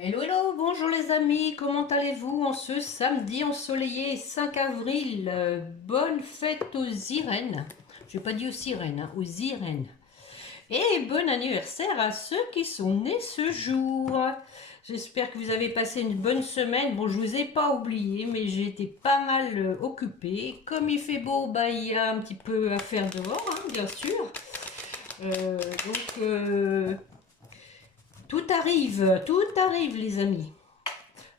Hello, hello, bonjour les amis, comment allez-vous en ce samedi ensoleillé 5 avril? Bonne fête aux Irènes. Je n'ai pas dit aux sirènes, aux Irènes. Et bon anniversaire à ceux qui sont nés ce jour. J'espère que vous avez passé une bonne semaine. Bon, je vous ai pas oublié, mais j'ai été pas mal occupée. Comme il fait beau, bah, il y a un petit peu à faire dehors, hein, bien sûr. Donc, tout arrive les amis.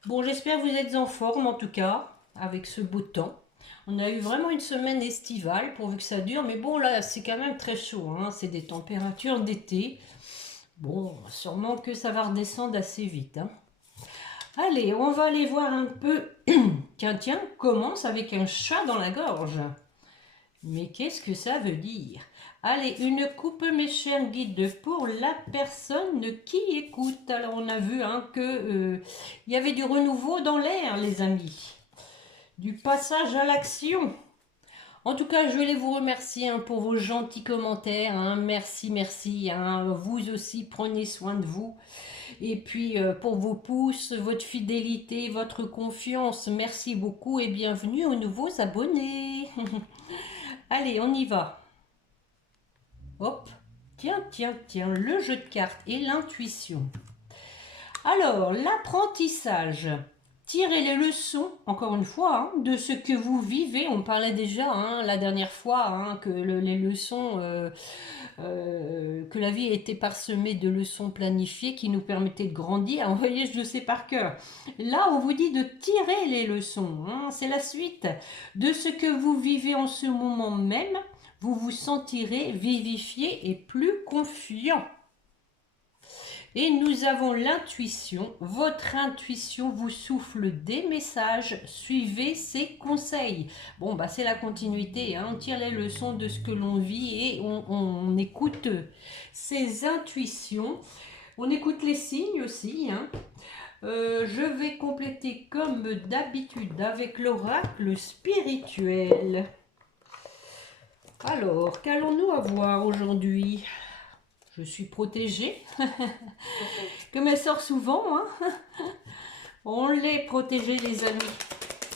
Bon, j'espère que vous êtes en forme en tout cas, avec ce beau temps. On a eu vraiment une semaine estivale, pourvu que ça dure, mais bon, là, c'est quand même très chaud, hein. C'est des températures d'été. Bon, sûrement que ça va redescendre assez vite, hein. Allez, on va aller voir un peu. Tiens, tiens, commence avec un chat dans la gorge. Mais qu'est-ce que ça veut dire? Allez, une coupe, mes chers guides, pour la personne qui écoute. Alors, on a vu hein, que il y avait du renouveau dans l'air, les amis. Du passage à l'action. En tout cas, je voulais vous remercier hein, pour vos gentils commentaires. Hein. Merci, merci. Hein. Vous aussi, prenez soin de vous. Et puis, pour vos pouces, votre fidélité, votre confiance, merci beaucoup et bienvenue aux nouveaux abonnés. Allez, on y va. Hop, tiens, tiens, tiens, le jeu de cartes et l'intuition. Alors, l'apprentissage. Tirez les leçons, encore une fois, hein, de ce que vous vivez. On parlait déjà hein, la dernière fois hein, que les leçons, que la vie était parsemée de leçons planifiées qui nous permettaient de grandir. Vous voyez, je le sais par cœur. Là, on vous dit de tirer les leçons. Hein, c'est la suite de ce que vous vivez en ce moment même. Vous vous sentirez vivifié et plus confiant. Et nous avons l'intuition. Votre intuition vous souffle des messages. Suivez ses conseils. Bon, bah c'est la continuité. Hein. On tire les leçons de ce que l'on vit et on écoute ses intuitions. On écoute les signes aussi. Hein. Je vais compléter comme d'habitude avec l'oracle spirituel. Alors, qu'allons-nous avoir aujourd'hui? Je suis protégée. Comme elle sort souvent, hein. On l'est protégé, les amis.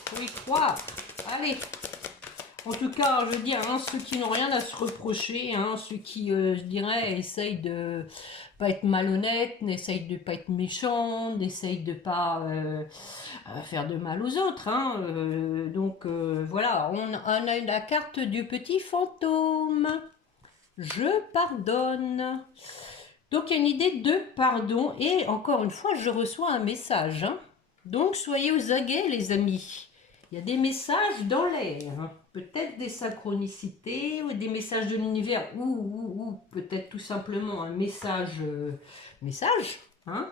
Faut y croire. Allez. En tout cas, je veux dire, hein, ceux qui n'ont rien à se reprocher, hein, ceux qui, je dirais, essayent de pas être malhonnêtes, n'essayent de pas être méchants, n'essayent de pas faire de mal aux autres. Hein, donc voilà, on a la carte du petit fantôme. Je pardonne. Donc il y a une idée de pardon et encore une fois je reçois un message. Hein. Donc soyez aux aguets les amis. Il y a des messages dans l'air. Hein. Peut-être des synchronicités ou des messages de l'univers ou peut-être tout simplement un message. Message. Hein.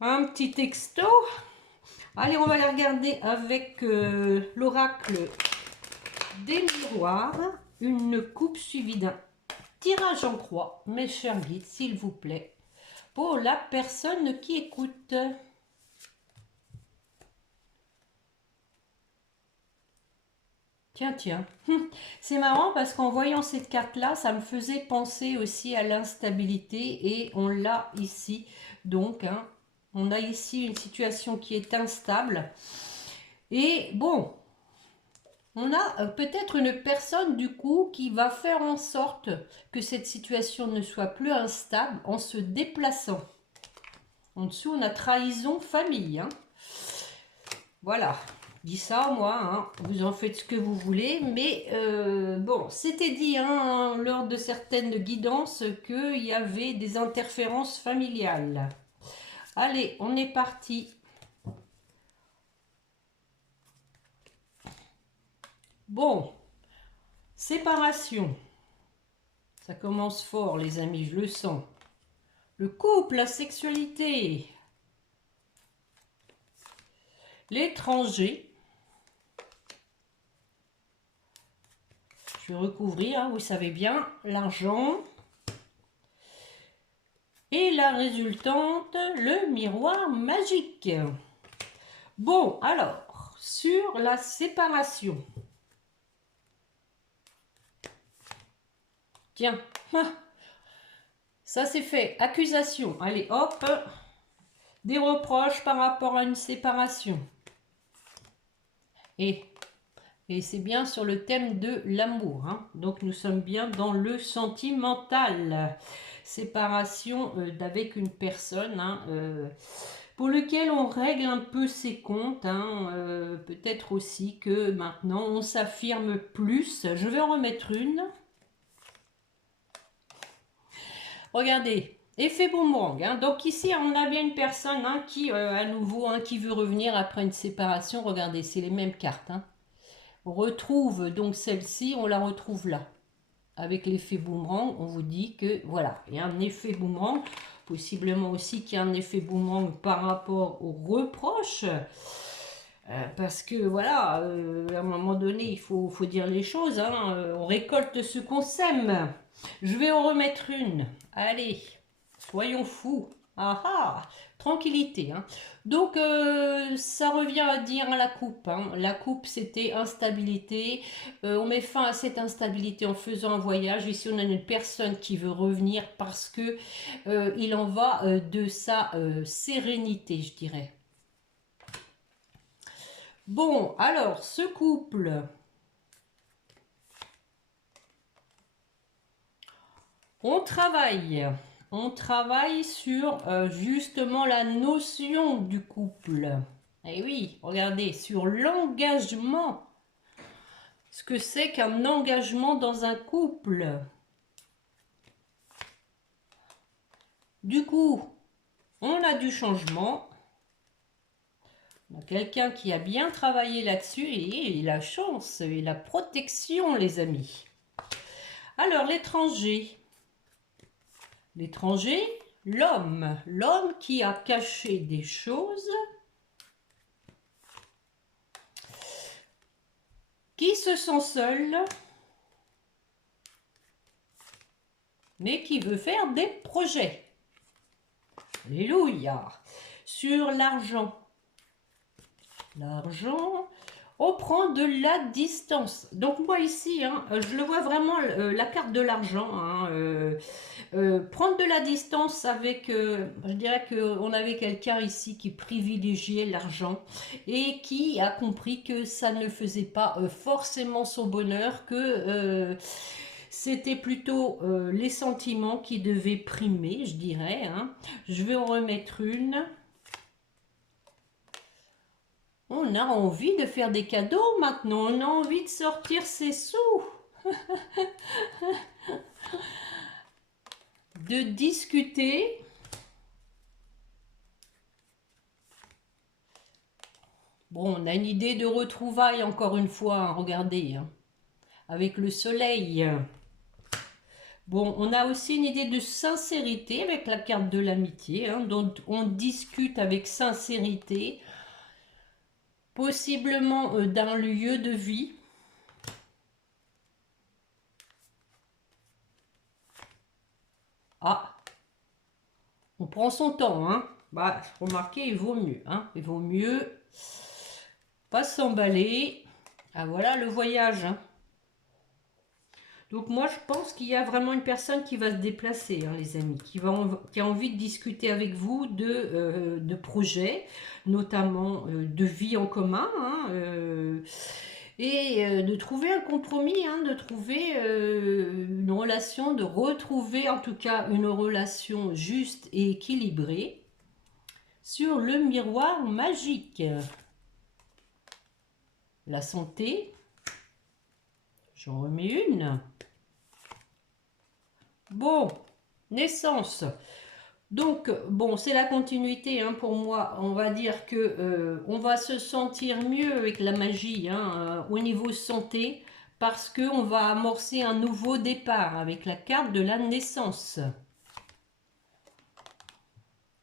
Un petit texto. Allez on va la regarder avec l'oracle des miroirs. Une coupe suivie d'un tirage en croix, mes chers guides, s'il vous plaît, pour la personne qui écoute. Tiens, tiens. C'est marrant parce qu'en voyant cette carte-là, ça me faisait penser aussi à l'instabilité et on l'a ici. Donc, hein, on a ici une situation qui est instable. Et bon, on a peut-être une personne du coup qui va faire en sorte que cette situation ne soit plus instable en se déplaçant. En dessous, on a trahison famille. Hein. Voilà, dis ça moi, hein. Vous en faites ce que vous voulez. Mais bon, c'était dit hein, lors de certaines guidances qu'il y avait des interférences familiales. Allez, on est parti. Bon, séparation. Ça commence fort les amis, je le sens. Le couple, la sexualité. L'étranger. Je vais recouvrir, hein, vous savez bien, l'argent. Et la résultante, le miroir magique. Bon, alors, sur la séparation. Tiens, ça c'est fait. Accusation. Allez, hop. des reproches par rapport à une séparation. Et c'est bien sur le thème de l'amour. Hein. Donc nous sommes bien dans le sentimental. Séparation d'avec une personne hein, pour lequel on règle un peu ses comptes. Hein, peut-être aussi que maintenant on s'affirme plus. Je vais en remettre une. Regardez. Effet boomerang. Hein. Donc ici, on a bien une personne hein, qui, à nouveau, hein, qui veut revenir après une séparation. Regardez, c'est les mêmes cartes. Hein. On retrouve donc celle-ci, on la retrouve là. Avec l'effet boomerang, on vous dit que voilà, il y a un effet boomerang. Possiblement aussi qu'il y a un effet boomerang par rapport aux reproches. Parce que voilà, à un moment donné, il faut dire les choses. Hein. On récolte ce qu'on sème. Je vais en remettre une. Allez, soyons fous. Ah ah, tranquillité. Hein. Donc, ça revient à dire la coupe. Hein. La coupe, c'était instabilité. On met fin à cette instabilité en faisant un voyage. Ici, on a une personne qui veut revenir parce que il en va de sa sérénité, je dirais. Bon, alors, ce couple, on travaille sur justement la notion du couple. Et oui, regardez, sur l'engagement. Ce que c'est qu'un engagement dans un couple. Du coup, on a du changement. On a quelqu'un qui a bien travaillé là-dessus et la chance et la protection, les amis. Alors, l'étranger. L'étranger, l'homme. L'homme qui a caché des choses. Qui se sent seul. Mais qui veut faire des projets. Alléluia. Sur l'argent. L'argent, on prend de la distance. Donc moi ici, hein, je le vois vraiment, la carte de l'argent. Hein, prendre de la distance avec, je dirais qu'on avait quelqu'un ici qui privilégiait l'argent et qui a compris que ça ne faisait pas forcément son bonheur, que c'était plutôt les sentiments qui devaient primer, je dirais. Hein. Je vais en remettre une. On a envie de faire des cadeaux maintenant, on a envie de sortir ses sous. De discuter. Bon, on a une idée de retrouvailles encore une fois, hein, regardez, hein, avec le soleil. Bon, on a aussi une idée de sincérité avec la carte de l'amitié, hein, dont on discute avec sincérité, possiblement d'un lieu de vie. Ah, on prend son temps, hein. Bah, remarquez, il vaut mieux, hein. Il vaut mieux pas s'emballer. Ah, voilà le voyage, hein. Donc moi, je pense qu'il y a vraiment une personne qui va se déplacer, hein, les amis, qui a envie de discuter avec vous de projets, notamment de vie en commun, hein, et de trouver un compromis, hein, de trouver une relation, de retrouver en tout cas une relation juste et équilibrée sur le miroir magique. La santé, j'en remets une. Bon, naissance. Donc, bon, c'est la continuité, hein, pour moi. On va dire que on va se sentir mieux avec la magie, hein, au niveau santé, parce qu'on va amorcer un nouveau départ avec la carte de la naissance.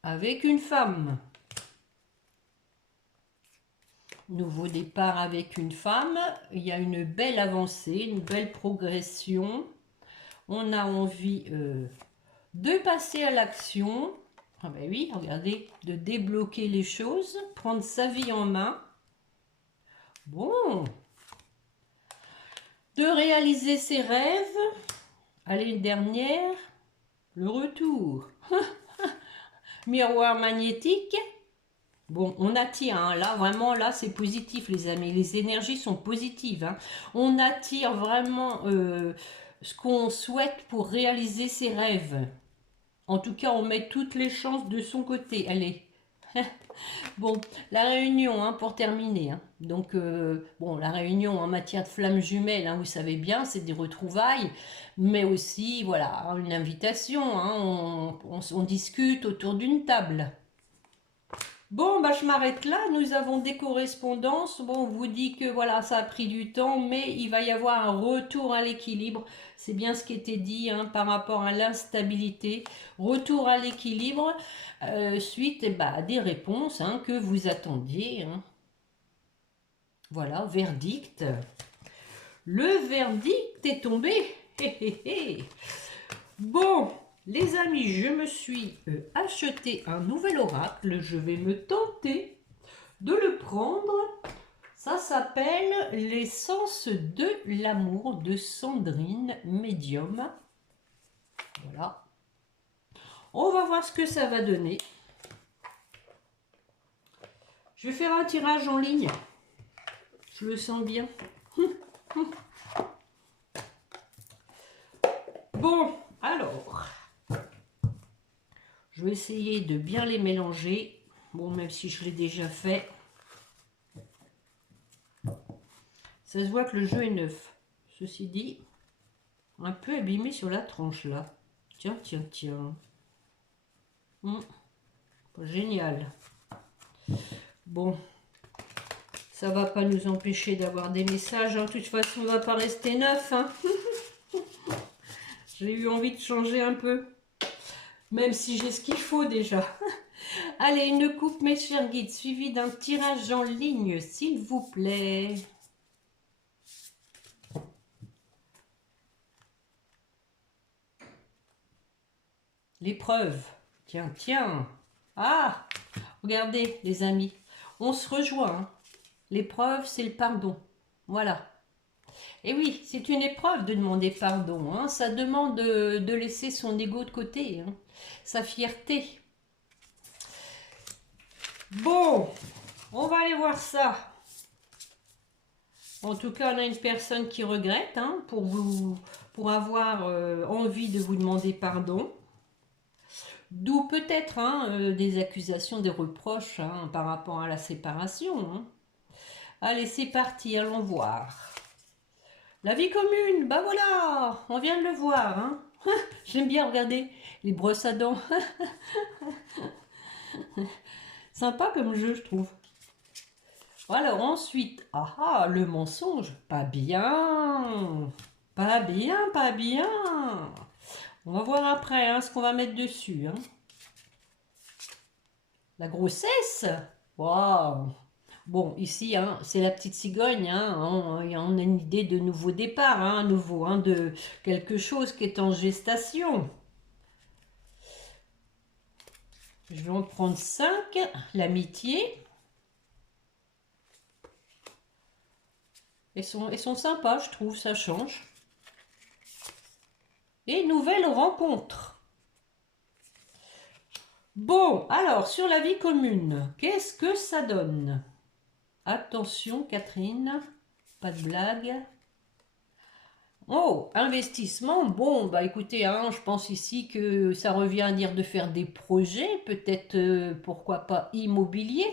Avec une femme. Nouveau départ avec une femme. Il y a une belle avancée, une belle progression. On a envie de passer à l'action. Ah ben oui, regardez, de débloquer les choses, prendre sa vie en main. Bon. De réaliser ses rêves. Allez, une dernière. Le retour. Miroir magnétique. Bon, on attire, hein. Là, vraiment, là, c'est positif, les amis. Les énergies sont positives, hein. On attire vraiment ce qu'on souhaite pour réaliser ses rêves. En tout cas, on met toutes les chances de son côté. Allez. Bon, la réunion, hein, pour terminer, hein. Donc, bon, la réunion en matière de flammes jumelles, hein, vous savez bien, c'est des retrouvailles, mais aussi, voilà, une invitation, hein, on discute autour d'une table. Bon, bah, je m'arrête là. Nous avons des correspondances. Bon, on vous dit que voilà, ça a pris du temps, mais il va y avoir un retour à l'équilibre. C'est bien ce qui était dit, hein, par rapport à l'instabilité. Retour à l'équilibre suite bah, à des réponses, hein, que vous attendiez, hein. Voilà, verdict. Le verdict est tombé. Hé, hé, hé. Bon, les amis, je me suis acheté un nouvel oracle. Je vais me tenter de le prendre. Ça s'appelle l'essence de l'amour de Sandrine Medium. Voilà. On va voir ce que ça va donner. Je vais faire un tirage en ligne. Je le sens bien. Bon, alors, je vais essayer de bien les mélanger. Bon, même si je l'ai déjà fait. Ça se voit que le jeu est neuf. Ceci dit, un peu abîmé sur la tranche là. Tiens, tiens, tiens. Génial. Bon, ça va pas nous empêcher d'avoir des messages, hein. De toute façon, on va pas rester neuf, hein. J'ai eu envie de changer un peu. Même si j'ai ce qu'il faut déjà. Allez, une coupe, mes chers guides, suivie d'un tirage en ligne, s'il vous plaît. L'épreuve. Tiens, tiens. Ah, regardez, les amis. On se rejoint, hein. L'épreuve, c'est le pardon. Voilà. Et oui, c'est une épreuve de demander pardon, hein. Ça demande de laisser son ego de côté, hein. Sa fierté. Bon, on va aller voir ça. En tout cas, on a une personne qui regrette, hein, pour avoir envie de vous demander pardon. D'où peut-être, hein, des accusations, des reproches, hein, par rapport à la séparation, hein. Allez, c'est parti, allons voir. La vie commune, bah voilà, on vient de le voir, hein. J'aime bien regarder les brosses à dents. Sympa comme jeu, je trouve. Alors ensuite, le mensonge, pas bien. Pas bien, pas bien. On va voir après, hein, ce qu'on va mettre dessus, hein. La grossesse, waouh. Bon, ici, hein, c'est la petite cigogne, hein, on a une idée de nouveau départ, hein, nouveau, hein, de quelque chose qui est en gestation. Je vais en prendre 5. L'amitié. Elles sont sympas, je trouve, ça change. Et nouvelle rencontre. Bon, alors, sur la vie commune, qu'est-ce que ça donne? Attention, Catherine, pas de blague. Oh, investissement, bon, bah écoutez, hein, je pense ici que ça revient à dire de faire des projets, peut-être, pourquoi pas, immobilier.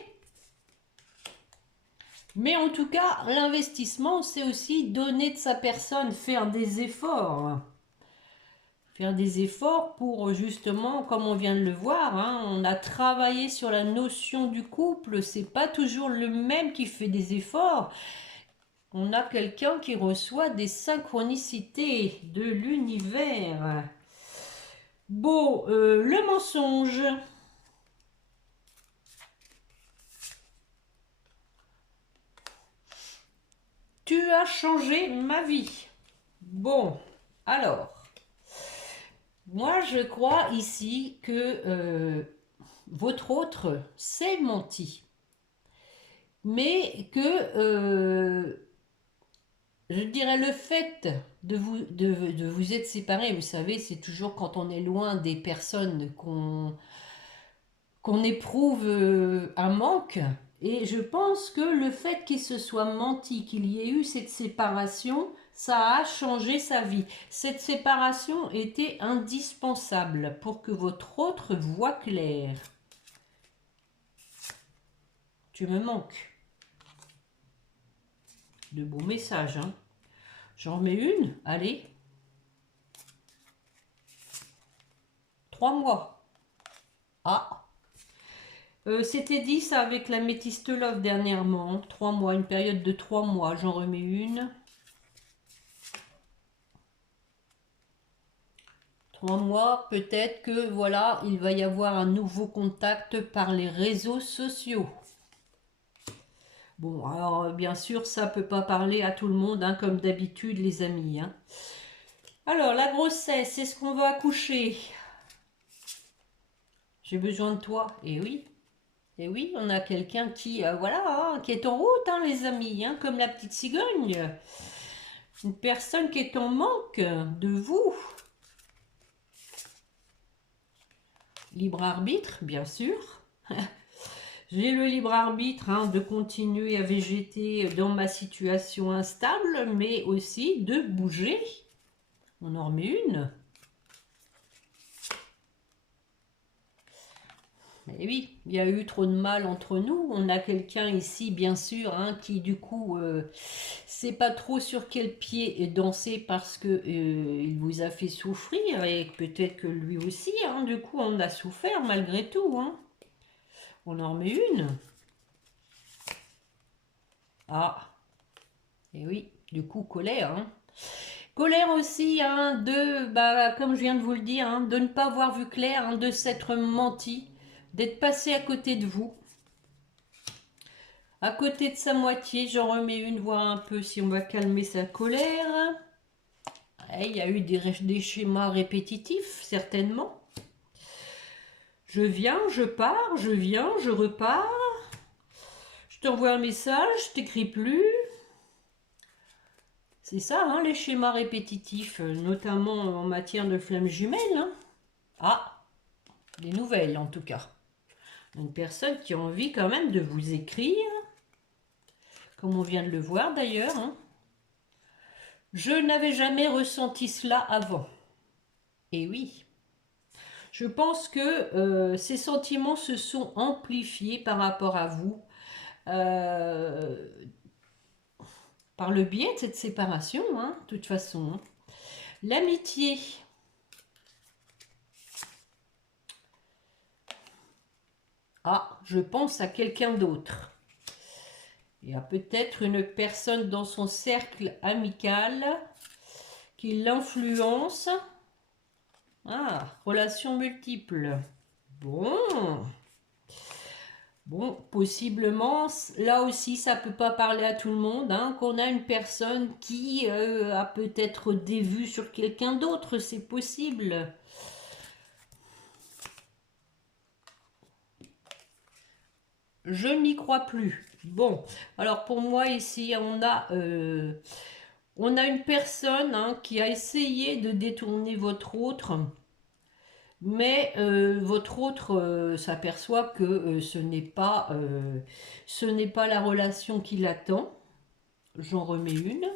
Mais en tout cas, l'investissement, c'est aussi donner de sa personne, faire des efforts. Faire des efforts pour justement, comme on vient de le voir, hein, on a travaillé sur la notion du couple, c'est pas toujours le même qui fait des efforts. On a quelqu'un qui reçoit des synchronicités de l'univers. Bon, le mensonge. Tu as changé ma vie. Bon, alors, moi je crois ici que votre autre s'est menti. Mais que, je dirais, le fait de vous être séparés, vous savez, c'est toujours quand on est loin des personnes qu'on éprouve un manque. Et je pense que le fait qu'il se soit menti, qu'il y ait eu cette séparation, ça a changé sa vie. Cette séparation était indispensable pour que votre autre voie claire. Tu me manques. De beaux messages, hein. J'en remets une, allez. 3 mois. Ah. C'était dit ça avec la métiste love dernièrement. 3 mois, une période de 3 mois. J'en remets une. 3 mois, peut-être que voilà, il va y avoir un nouveau contact par les réseaux sociaux. Bon, alors bien sûr, ça peut pas parler à tout le monde, hein, comme d'habitude, les amis. Hein. Alors, la grossesse, est-ce qu'on va accoucher? J'ai besoin de toi. Eh oui. Et oui, on a quelqu'un qui, voilà, hein, qui est en route, hein, les amis, hein, comme la petite cigogne. Une personne qui est en manque de vous. Libre arbitre, bien sûr. J'ai le libre arbitre hein, de continuer à végéter dans ma situation instable, mais aussi de bouger. On en remet une. Et oui, il y a eu trop de mal entre nous. On a quelqu'un ici, bien sûr, hein, qui du coup, sait pas trop sur quel pied danser parce que il vous a fait souffrir et peut-être que lui aussi, hein, du coup, on a souffert malgré tout. Hein. On en remet une. Ah, et oui, du coup, colère. Hein. Colère aussi, hein, comme je viens de vous le dire, hein, de ne pas avoir vu clair, hein, de s'être menti, d'être passé à côté de vous. À côté de sa moitié, j'en remets une, voir un peu si on va calmer sa colère. Il y a eu des schémas répétitifs, certainement. Je viens, je pars, je viens, je repars. Je t'envoie un message, je t'écris plus. C'est ça, hein, les schémas répétitifs, notamment en matière de flammes jumelles. Hein. Ah, des nouvelles en tout cas. Une personne qui a envie quand même de vous écrire, comme on vient de le voir d'ailleurs. Hein. Je n'avais jamais ressenti cela avant. Et oui, je pense que ces sentiments se sont amplifiés par rapport à vous, par le biais de cette séparation, hein, de toute façon. Hein. L'amitié. Ah, je pense à quelqu'un d'autre. Il y a peut-être une personne dans son cercle amical qui l'influence. Ah, relations multiples. Bon. Bon, possiblement, là aussi, ça peut pas parler à tout le monde, hein, qu'on a une personne qui a peut-être des vues sur quelqu'un d'autre, c'est possible. Je n'y crois plus. Bon, alors pour moi ici, on a une personne hein, qui a essayé de détourner votre autre, mais votre autre s'aperçoit que ce n'est pas la relation qu'il attend. J'en remets une.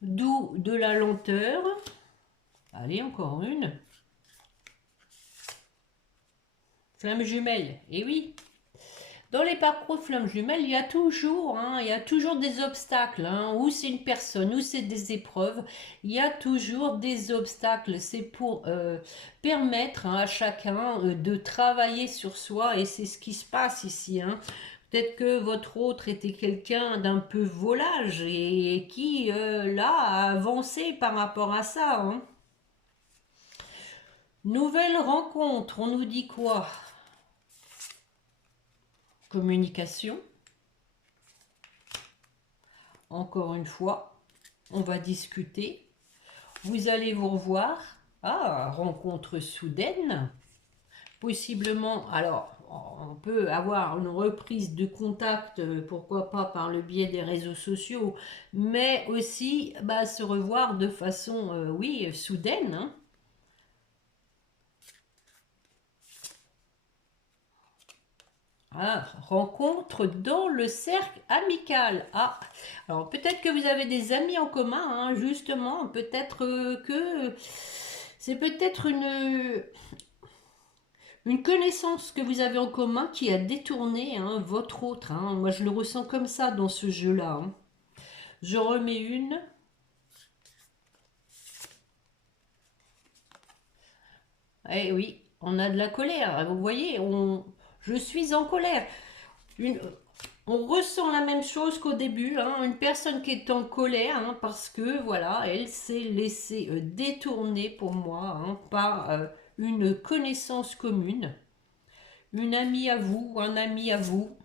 D'où de la lenteur. Allez, encore une. Flamme jumelle. Et oui, dans les parcours flammes jumelles, il y a toujours des obstacles. Hein, ou c'est une personne, ou c'est des épreuves. Il y a toujours des obstacles. C'est pour permettre hein, à chacun de travailler sur soi. Et c'est ce qui se passe ici. Hein. Peut-être que votre autre était quelqu'un d'un peu volage et qui, là, a avancé par rapport à ça. Hein. Nouvelle rencontre, on nous dit quoi? Communication. Encore une fois, on va discuter. Vous allez vous revoir. Ah, rencontre soudaine. Possiblement, alors, on peut avoir une reprise de contact, pourquoi pas par le biais des réseaux sociaux, mais aussi se revoir de façon, oui, soudaine. Hein. Ah, rencontre dans le cercle amical. Ah, alors peut-être que vous avez des amis en commun, hein, justement. Peut-être que c'est peut-être une connaissance que vous avez en commun qui a détourné, hein, votre autre, hein. Moi, je le ressens comme ça dans ce jeu-là, hein. Je remets une. Eh oui, on a de la colère. Vous voyez, je suis en colère. Une, on ressent la même chose qu'au début, hein, une personne qui est en colère, hein, parce que voilà, elle s'est laissée détourner pour moi, hein, par une connaissance commune, une amie à vous, un ami à vous.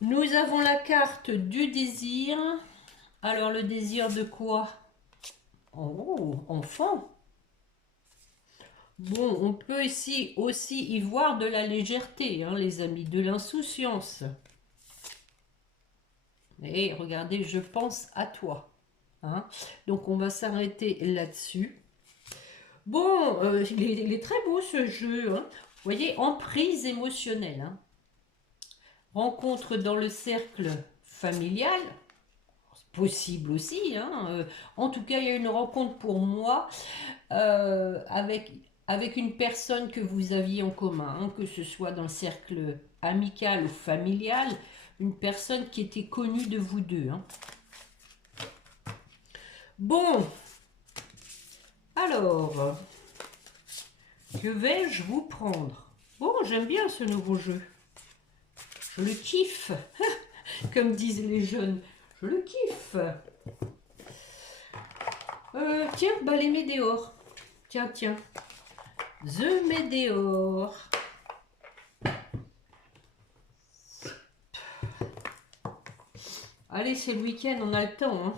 Nous avons la carte du désir. Alors le désir de quoi? Oh, enfant. Bon, on peut ici aussi y voir de la légèreté, hein, les amis, de l'insouciance. Et regardez, je pense à toi. Hein. Donc on va s'arrêter là-dessus. Bon, il est très beau ce jeu. Hein. Vous voyez, emprise émotionnelle. Hein. Rencontre dans le cercle familial. Possible aussi. Hein. En tout cas, il y a une rencontre pour moi avec une personne que vous aviez en commun. Hein, que ce soit dans le cercle amical ou familial. Une personne qui était connue de vous deux. Hein. Bon, alors, que vais-je vous prendre? Bon, j'aime bien ce nouveau jeu. Je le kiffe, comme disent les jeunes. Je le kiffe. Tiens, bah les météores. Tiens, tiens. The Météore. Allez, c'est le week-end, on a le temps. Hein.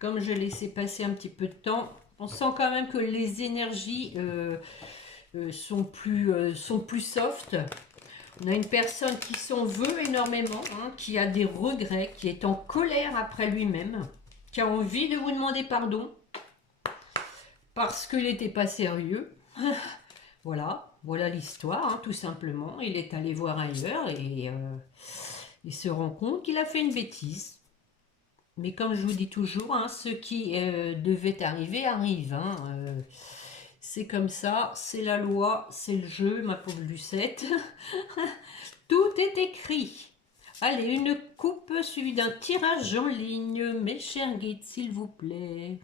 Comme j'ai laissé passer un petit peu de temps, on sent quand même que les énergies sont plus soft. On a une personne qui s'en veut énormément, hein, qui a des regrets, qui est en colère après lui-même, qui a envie de vous demander pardon parce qu'il n'était pas sérieux. Voilà l'histoire, hein, tout simplement. Il est allé voir ailleurs et il se rend compte qu'il a fait une bêtise. Mais comme je vous dis toujours, hein, ce qui devait arriver arrive. Hein, c'est comme ça, c'est la loi, c'est le jeu, ma pauvre Lucette. Tout est écrit. Allez, une coupe suivie d'un tirage en ligne, mes chers guides, s'il vous plaît.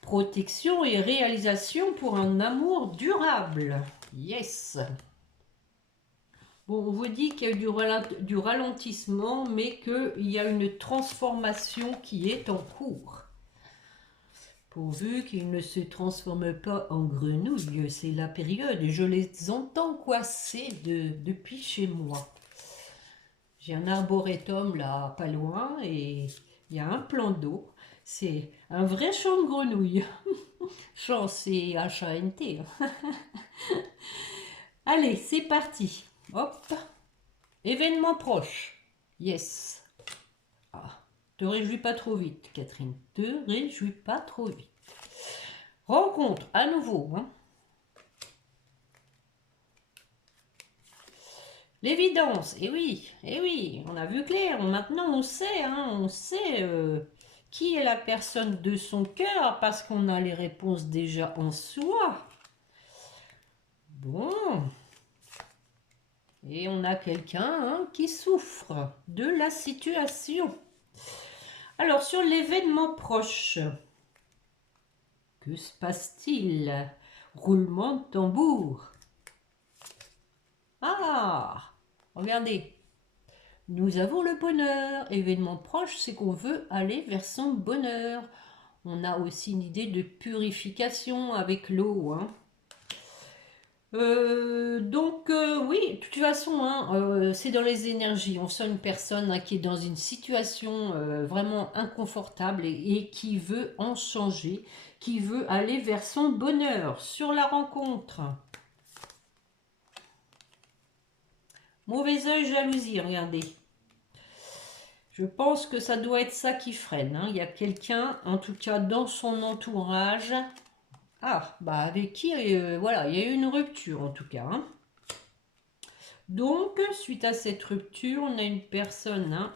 Protection et réalisation pour un amour durable. Yes. Bon, on vous dit qu'il y a eu du ralentissement, mais qu'il y a une transformation qui est en cours. Pourvu qu'il ne se transforme pas en grenouille, c'est la période. Je les entends coincer depuis chez moi. J'ai un arboretum là, pas loin, et il y a un plan d'eau. C'est un vrai champ de grenouilles. Champ, c'est H-A-N-T. Allez, c'est parti. Hop. Événement proche. Yes. Ah, te réjouis pas trop vite, Catherine. Te réjouis pas trop vite. Rencontre, à nouveau. Hein. L'évidence, eh oui, on a vu clair. Maintenant, on sait, hein, qui est la personne de son cœur parce qu'on a les réponses déjà en soi. Bon. Et on a quelqu'un, hein, qui souffre de la situation. Alors, sur l'événement proche, que se passe-t-il? Roulement de tambour. Ah, regardez. Nous avons le bonheur. Événement proche, c'est qu'on veut aller vers son bonheur. On a aussi une idée de purification avec l'eau. Hein. Oui, de toute façon, hein, c'est dans les énergies. On sent une personne, hein, qui est dans une situation vraiment inconfortable et qui veut en changer, qui veut aller vers son bonheur sur la rencontre. Mauvais œil, jalousie, regardez. Je pense que ça doit être ça qui freine. Hein. Il y a quelqu'un, en tout cas dans son entourage, Ah, bah avec qui, voilà, il y a eu une rupture en tout cas, hein. Donc, suite à cette rupture, on a une personne, hein,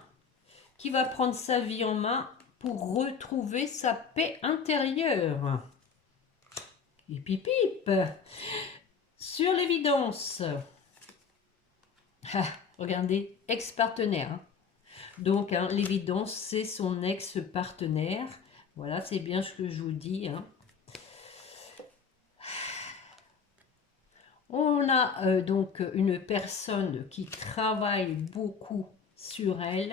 qui va prendre sa vie en main pour retrouver sa paix intérieure. Hip hip hip. Sur l'évidence. Ah, regardez, ex-partenaire, hein. Donc, hein, l'évidence, c'est son ex-partenaire. Voilà, c'est bien ce que je vous dis, hein. On a donc une personne qui travaille beaucoup sur elle,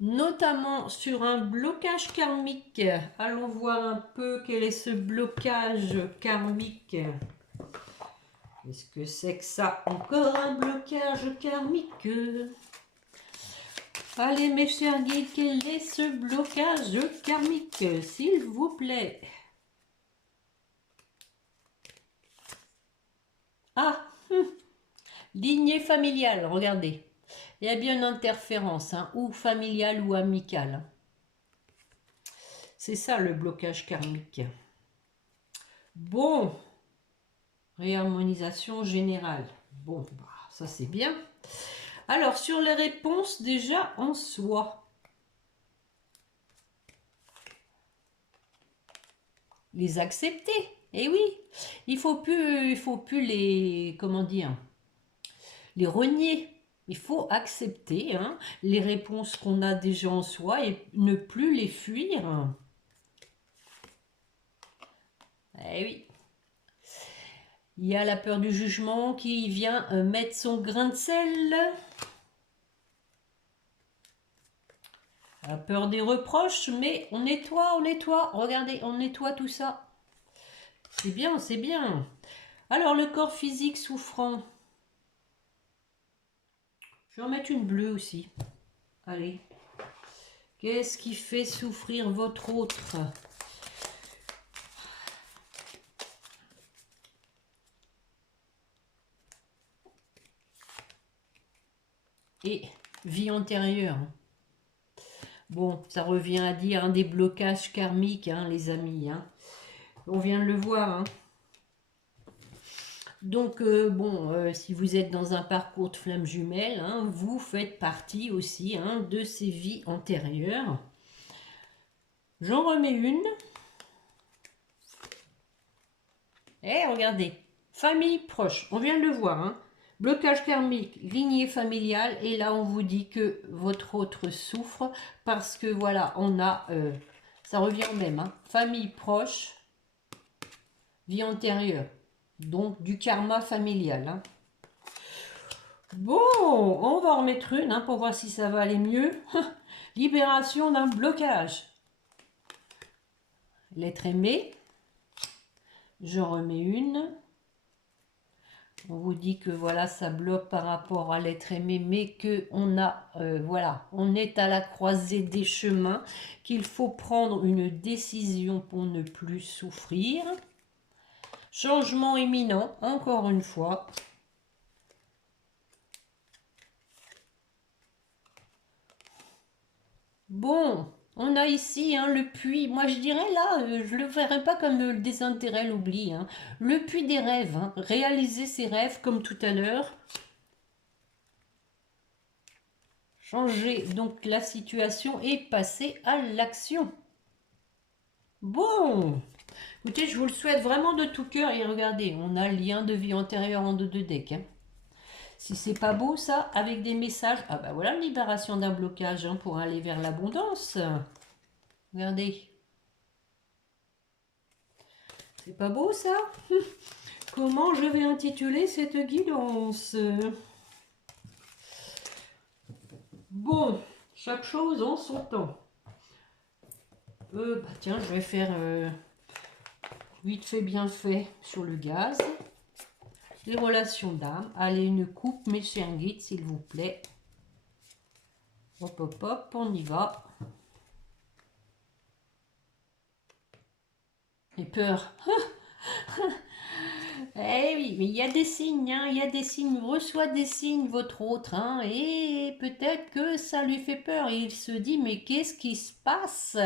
notamment sur un blocage karmique. Allons voir un peu quel est ce blocage karmique. Qu'est-ce que c'est que ça? Encore un blocage karmique. Allez mes chers guides, quel est ce blocage karmique, s'il vous plaît? Ah, lignée familiale, regardez. Il y a bien une interférence, hein, ou familiale ou amicale. C'est ça le blocage karmique. Bon, réharmonisation générale. Bon, bah, ça c'est bien. Alors, sur les réponses déjà en soi. Les accepter. Eh oui, il faut plus les, comment dire, les renier. Il faut accepter, hein, les réponses qu'on a déjà en soi et ne plus les fuir. Eh oui. Il y a la peur du jugement qui vient mettre son grain de sel. La peur des reproches, mais on nettoie, regardez, on nettoie tout ça. C'est bien, c'est bien. Alors, le corps physique souffrant. Je vais en mettre une bleue aussi. Allez. Qu'est-ce qui fait souffrir votre autre? Et vie antérieure. Bon, ça revient à dire un des blocages karmiques, hein, les amis. Hein. On vient de le voir. Hein. Donc, bon, si vous êtes dans un parcours de flammes jumelles, hein, vous faites partie aussi, hein, de ces vies antérieures. J'en remets une. Eh, regardez, famille proche, on vient de le voir, hein. Blocage karmique, lignée familiale, et là on vous dit que votre autre souffre parce que voilà, on a, ça revient au même, hein. Famille proche, vie antérieure, donc du karma familial. Hein. Bon, on va en remettre une hein, pour voir si ça va aller mieux. Libération d'un blocage. L'être aimé, j'en remets une. On vous dit que voilà, ça bloque par rapport à l'être aimé, mais que on a, voilà, on est à la croisée des chemins, qu'il faut prendre une décision pour ne plus souffrir. Changement imminent, encore une fois. Bon, on a ici hein, le puits. Moi, je dirais là, je ne le verrais pas comme le désintérêt, l'oubli. Hein. Le puits des rêves. Hein. Réaliser ses rêves comme tout à l'heure. Changer donc la situation et passer à l'action. Bon, écoutez, je vous le souhaite vraiment de tout cœur. Et regardez, on a le lien de vie antérieure en deux de deck. Hein. Si c'est pas beau ça, avec des messages. Ah bah voilà, libération d'un blocage hein, pour aller vers l'abondance. Regardez. C'est pas beau ça? Comment je vais intituler cette guidance? Bon, chaque chose en son temps. Bah tiens, je vais faire vite fait bien fait sur le gaz. Les relations d'âme. Allez, une coupe, mes chers guides, s'il vous plaît. Hop, hop, hop, on y va. Et peur. Eh oui, mais il y a des signes, hein, il y a des signes, reçoit des signes, votre autre, hein, et peut-être que ça lui fait peur. Et il se dit, mais qu'est-ce qui se passe?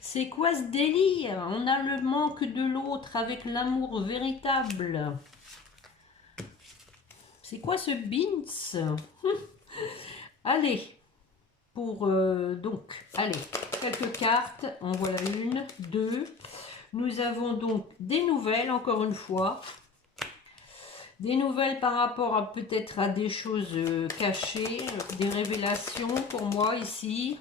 C'est quoi ce délire? On a le manque de l'autre avec l'amour véritable. C'est quoi ce Beans? Allez, allez, quelques cartes. En voilà une, deux. Nous avons donc des nouvelles, encore une fois. Des nouvelles par rapport à peut-être à des choses cachées, des révélations pour moi ici.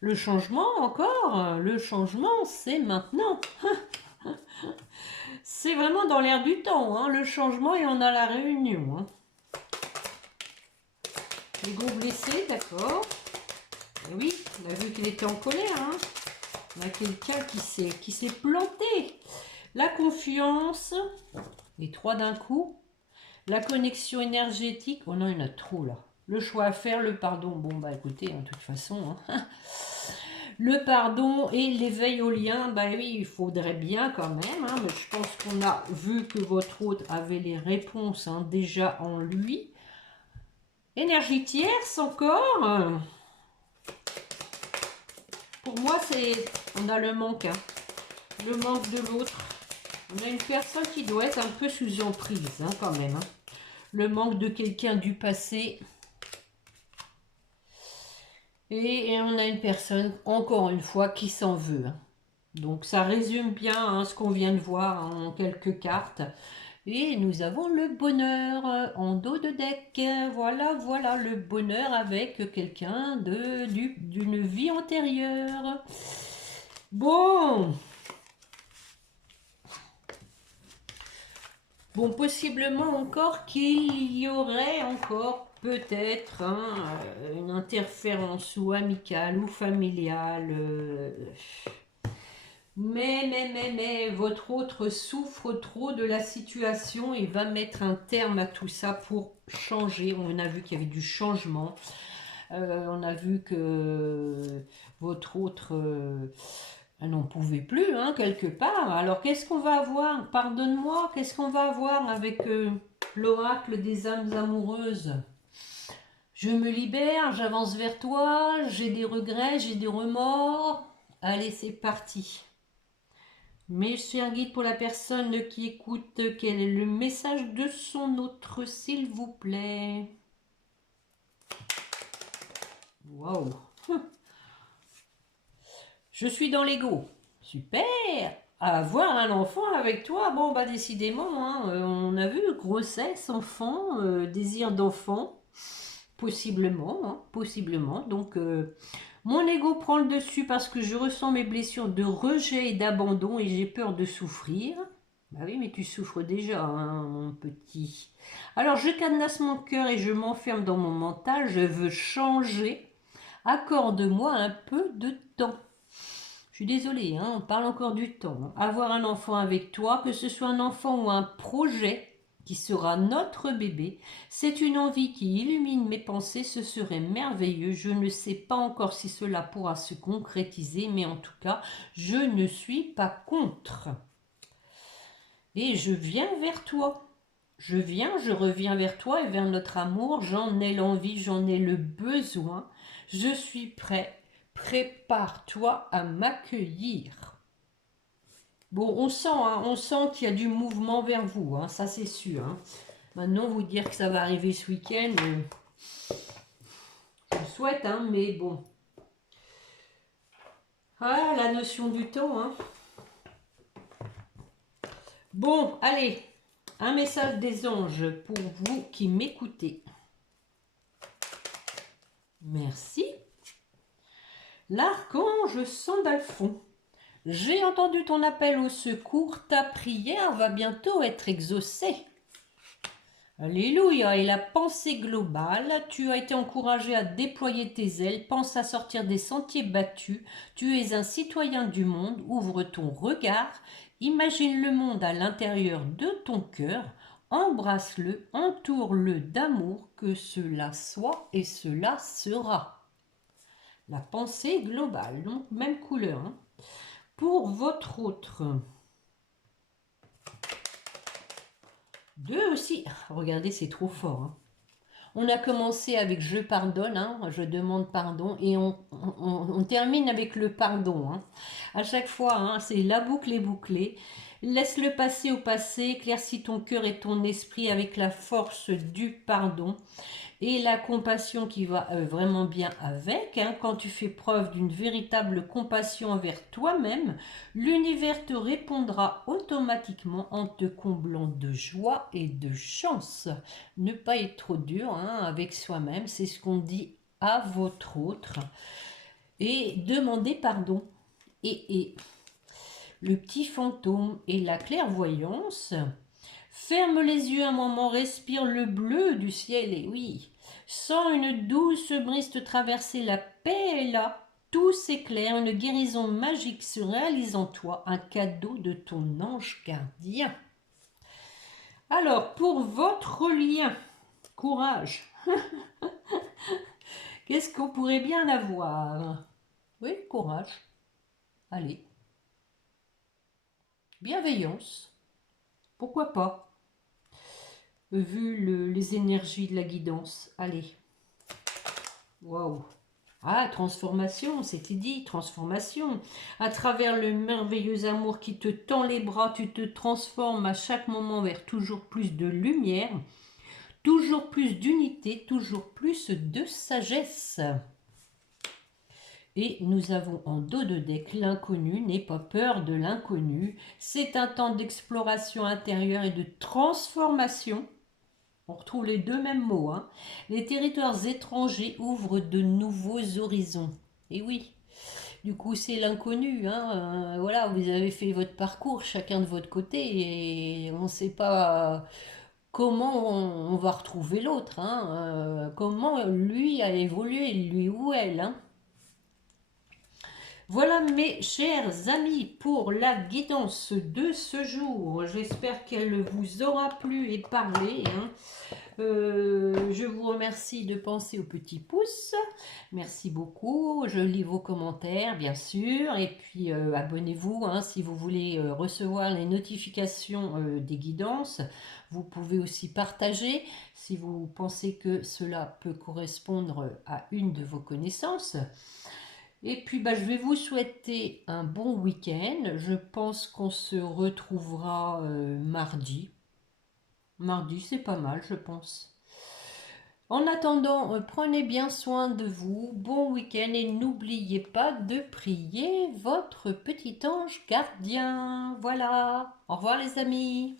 Le changement encore, le changement c'est maintenant. C'est vraiment dans l'air du temps, hein, le changement et on a la réunion. Hein. L'ego blessé, d'accord. Et oui, on a vu qu'il était en colère. Hein. On a quelqu'un qui s'est planté. La confiance, les trois d'un coup. La connexion énergétique, oh non, il y en a trop là. Le choix à faire, le pardon, bon bah écoutez, de toute façon, hein. Le pardon et l'éveil au lien, bah oui, il faudrait bien quand même, hein, mais je pense qu'on a vu que votre hôte avait les réponses hein, déjà en lui. Énergie tierce encore. Pour moi, on a le manque, hein, le manque de l'autre. On a une personne qui doit être un peu sous emprise hein, quand même. Hein. Le manque de quelqu'un du passé. Et on a une personne, encore une fois, qui s'en veut. Donc ça résume bien hein, ce qu'on vient de voir en quelques cartes. Et nous avons le bonheur en dos de deck. Voilà, voilà le bonheur avec quelqu'un d'une vie antérieure. Bon. Bon, possiblement encore qu'il y aurait encore peut-être hein, une interférence ou amicale ou familiale. Mais, votre autre souffre trop de la situation et va mettre un terme à tout ça pour changer. On a vu qu'il y avait du changement. On a vu que votre autre n'en pouvait plus, hein, quelque part. Alors, qu'est-ce qu'on va avoir? Pardonne-moi, qu'est-ce qu'on va avoir avec l'oracle des âmes amoureuses? Je me libère, j'avance vers toi, j'ai des regrets, j'ai des remords. Allez, c'est parti. Mais je suis un guide pour la personne qui écoute. Quel est le message de son autre, s'il vous plaît? Waouh! Je suis dans l'ego. Super! Avoir un enfant avec toi, bon bah décidément, hein, on a vu grossesse, enfant, désir d'enfant, possiblement, hein, possiblement. Donc mon ego prend le dessus parce que je ressens mes blessures de rejet et d'abandon et j'ai peur de souffrir. Bah oui, mais tu souffres déjà, hein, mon petit. Alors je cadenasse mon cœur et je m'enferme dans mon mental, je veux changer. Accorde-moi un peu de temps. Je suis désolée, hein, on parle encore du temps. Hein. Avoir un enfant avec toi, que ce soit un enfant ou un projet qui sera notre bébé, c'est une envie qui illumine mes pensées, ce serait merveilleux. Je ne sais pas encore si cela pourra se concrétiser, mais en tout cas, je ne suis pas contre. Et je viens vers toi. Je reviens vers toi et vers notre amour. J'en ai l'envie, j'en ai le besoin. Je suis prêt. Prépare-toi à m'accueillir. Bon, on sent qu'il y a du mouvement vers vous, hein, ça c'est sûr. Hein. Maintenant, vous dire que ça va arriver ce week-end, je le souhaite, hein, mais bon. Ah, la notion du temps, hein. Bon, allez, un message des anges pour vous qui m'écoutez. Merci. L'archange Sandalphon. J'ai entendu ton appel au secours, ta prière va bientôt être exaucée. Alléluia, et la pensée globale, tu as été encouragé à déployer tes ailes, pense à sortir des sentiers battus, tu es un citoyen du monde, ouvre ton regard, imagine le monde à l'intérieur de ton cœur, embrasse-le, entoure-le d'amour, que cela soit et cela sera. La pensée globale, donc même couleur. Hein. Pour votre autre... 2 aussi. Regardez, c'est trop fort, hein. On a commencé avec je pardonne, hein, je demande pardon, et on termine avec le pardon, hein. À chaque fois, hein, c'est la boucle est bouclée. Laisse le passé au passé, éclaircis ton cœur et ton esprit avec la force du pardon et la compassion qui va vraiment bien avec, hein. Quand tu fais preuve d'une véritable compassion envers toi-même, l'univers te répondra automatiquement en te comblant de joie et de chance. Ne pas être trop dur, hein, avec soi-même, c'est ce qu'on dit à votre autre. Et demander pardon. Et le petit fantôme et la clairvoyance. Ferme les yeux un moment, respire le bleu du ciel, et oui, sens une douce brise te traverser, la paix est là, tout s'éclaire, une guérison magique se réalise en toi, un cadeau de ton ange gardien. Alors, pour votre lien, courage, qu'est-ce qu'on pourrait bien avoir? Oui, courage, allez, bienveillance, pourquoi pas, vu les énergies de la guidance, allez, waouh. Ah, transformation, c'était dit, transformation. À travers le merveilleux amour qui te tend les bras, tu te transformes à chaque moment vers toujours plus de lumière, toujours plus d'unité, toujours plus de sagesse. Et nous avons en dos de deck l'inconnu, n'aie pas peur de l'inconnu. C'est un temps d'exploration intérieure et de transformation. On retrouve les deux mêmes mots, hein. Les territoires étrangers ouvrent de nouveaux horizons. Et oui, du coup, c'est l'inconnu, hein. Voilà, vous avez fait votre parcours chacun de votre côté et on ne sait pas comment on va retrouver l'autre, hein. Comment lui a évolué, lui ou elle, hein. Voilà mes chers amis pour la guidance de ce jour. J'espère qu'elle vous aura plu et parlé, hein. Je vous remercie de penser au petit pouce. Merci beaucoup. Je lis vos commentaires, bien sûr. Et puis, abonnez-vous, hein, si vous voulez recevoir les notifications des guidances. Vous pouvez aussi partager si vous pensez que cela peut correspondre à une de vos connaissances. Et puis, bah, je vais vous souhaiter un bon week-end. Je pense qu'on se retrouvera mardi. Mardi, c'est pas mal, je pense. En attendant, prenez bien soin de vous, bon week-end et n'oubliez pas de prier votre petit ange gardien. Voilà, au revoir les amis.